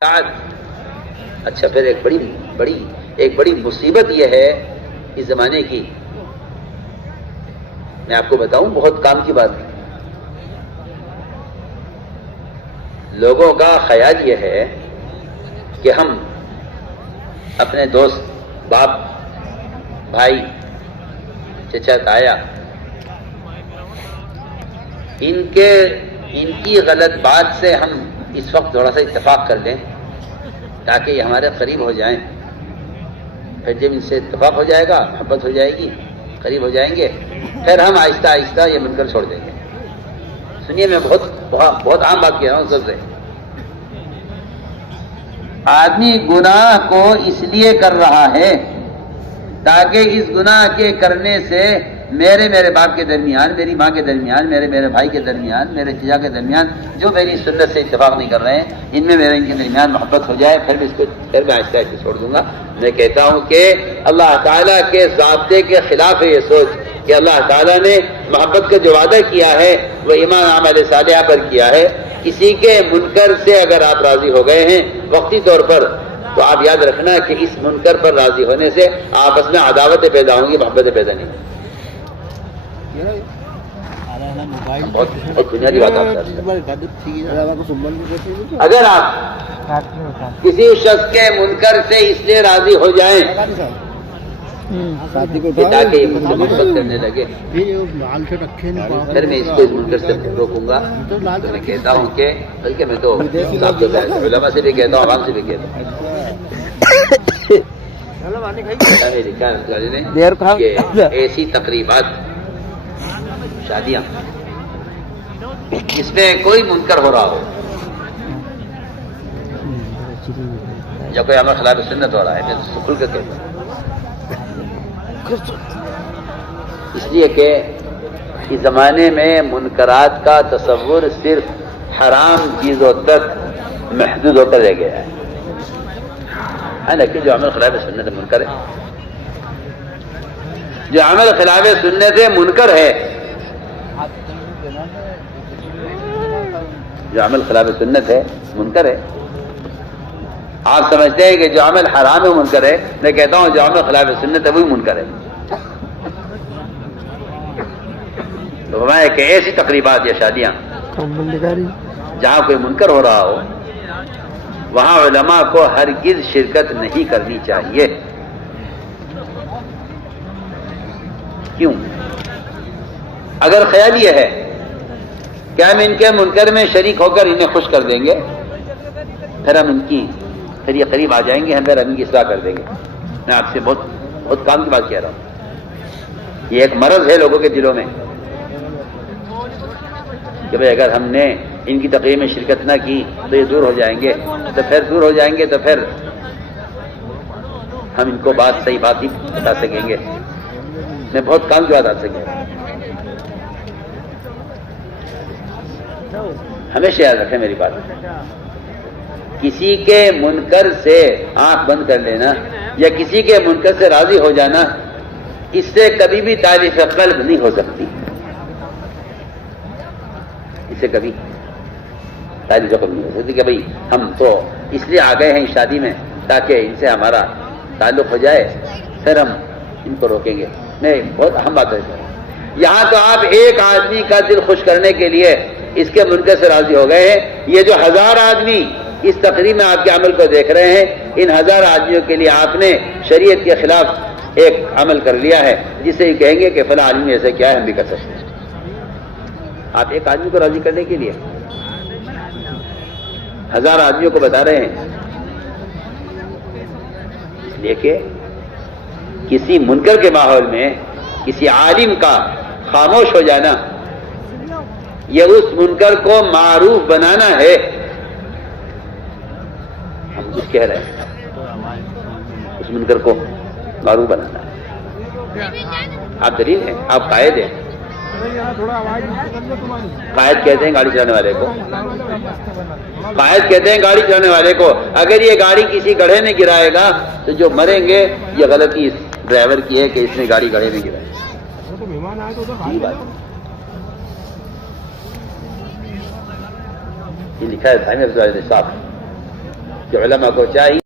اچھا، پھر ایک بڑی مصیبت یہ ہے اس زمانے کی، میں آپ کو بتاؤں، بہت کام کی بات ہے۔ لوگوں کا خیال یہ ہے کہ ہم اپنے دوست، باپ، بھائی، چچا، تایا، ان کی غلط بات سے ہم اس وقت تھوڑا سا اتفاق کر لیں تاکہ یہ ہمارے قریب ہو جائیں۔ پھر جب ان سے اتفاق ہو جائے گا، محبت ہو جائے گی، قریب ہو جائیں گے، پھر ہم آہستہ آہستہ یہ مل کر چھوڑ دیں گے۔ سنیے، میں بہت عام بات کہہ رہا ہوں سب سے۔ آدمی گناہ کو اس لیے کر رہا ہے تاکہ اس گناہ کے کرنے سے میرے باپ کے درمیان، میری ماں کے درمیان، میرے بھائی کے درمیان، میرے چچا کے درمیان، جو میری سنت سے اتفاق نہیں کر رہے ہیں، ان میں ان کے درمیان محبت ہو جائے، پھر میں آہستہ آہستہ چھوڑ دوں گا۔ میں کہتا ہوں کہ اللہ تعالیٰ کے ضابطے کے خلاف ہے یہ سوچ کہ اللہ تعالیٰ نے محبت کا جو وعدہ کیا ہے وہ ایمان اعمال صالحہ پر کیا ہے۔ کسی کے منکر سے اگر آپ راضی ہو گئے ہیں وقتی طور پر، تو آپ یاد رکھنا کہ اس منکر پر راضی ہونے سے آپس میں عداوتیں پیدا ہوں گی، محبتیں پیدا نہیں ہوں گی۔ بہت بنیادی بات اگر آپ کسی شخص کے منکر سے اس لیے راضی ہو جائیں تاکہ یہ مجھ سے محبت کرنے لگے، پھر میں اس کو اس منکر سے روکوں گا۔ تو میں کہتا ہوں کہ بلکہ میں تو علماء سے بھی کہتا ہوں، عوام سے بھی کہتا ہوں کہ ایسی تقریبات، شادیاں جس میں کوئی منکر ہو رہا ہو یا کوئی عمل خلاف سنت ہو رہا ہے، میں تو کھل کر کہتا ہوں، اس لیے کہ اس زمانے میں منکرات کا تصور صرف حرام چیزوں تک محدود ہو کر رہ گیا ہے، حالانکہ جو عمل خلاف سنت منکر ہے، جو عمل خلاف سنت منکر ہے، جو عمل خلاف سنت ہے منکر ہے۔ آپ سمجھتے ہیں کہ جو عمل حرام ہے منکر ہے، میں کہتا ہوں جو عمل خلاف سنت ہے وہی منکر ہے۔ تو فرمایا کہ ایسی تقریبات یا شادیاں جہاں کوئی منکر ہو رہا ہو، وہاں علماء کو ہرگز شرکت نہیں کرنی چاہیے۔ کیوں؟ اگر خیال یہ ہے کہ ہم ان کے منکر میں شریک ہو کر انہیں خوش کر دیں گے، پھر یہ قریب آ جائیں گے، ہم ان کی اصلاح کر دیں گے۔ میں آپ سے بہت کام کی بات کہہ رہا ہوں۔ یہ ایک مرض ہے لوگوں کے دلوں میں کہ بھئی اگر ہم نے ان کی تقریر میں شرکت نہ کی تو یہ دور ہو جائیں گے، تو پھر ہم ان کو صحیح بات ہی بتا سکیں گے۔ میں بہت کام کی بات آپ سے کہہ رہا ہوں۔ ہمیشہ یاد رکھیں میری بات، کسی کے منکر سے آنکھ بند کر لینا یا کسی کے منکر سے راضی ہو جانا، اس سے کبھی بھی تعریف قلب نہیں ہو سکتی، اس سے کبھی تعریف قلب نہیں ہو سکتی کہ بھئی ہم تو اس لیے آ گئے ہیں شادی میں تاکہ ان سے ہمارا تعلق ہو جائے، پھر ہم ان کو روکیں گے۔ نہیں، بہت اہم بات ہے۔ یہاں تو آپ ایک آدمی کا دل خوش کرنے کے لیے اس کے منکر سے راضی ہو گئے ہیں۔ یہ جو 1000 آدمی اس تقریر میں آپ کے عمل کو دیکھ رہے ہیں، ان 1000 آدمیوں کے لیے آپ نے شریعت کے خلاف ایک عمل کر لیا ہے، جسے یہ کہیں گے کہ فلاں آدمی ایسا کیا ہے، ہم بھی کر سکتے ہیں۔ آپ ایک آدمی کو راضی کرنے کے لیے 1000 آدمیوں کو بتا رہے ہیں، اس لیے کہ کسی منکر کے ماحول میں کسی عالم کا خاموش ہو جانا، یہ اس منکر کو معروف بنانا ہے۔ ہم کچھ کہہ رہے ہیں، اس منکر کو معروف بنانا ہے۔ آپ دلیل ہیں، آپ قائد ہیں۔ قائد کہتے ہیں گاڑی چلانے والے کو، اگر یہ گاڑی کسی گڑھے میں گرائے گا تو جو مریں گے یہ غلطی اس ڈرائیور کی ہے کہ اس نے گاڑی گڑھے میں گرائی۔ یہ لکھا ہے صاحب، کہ علماء کو چاہیے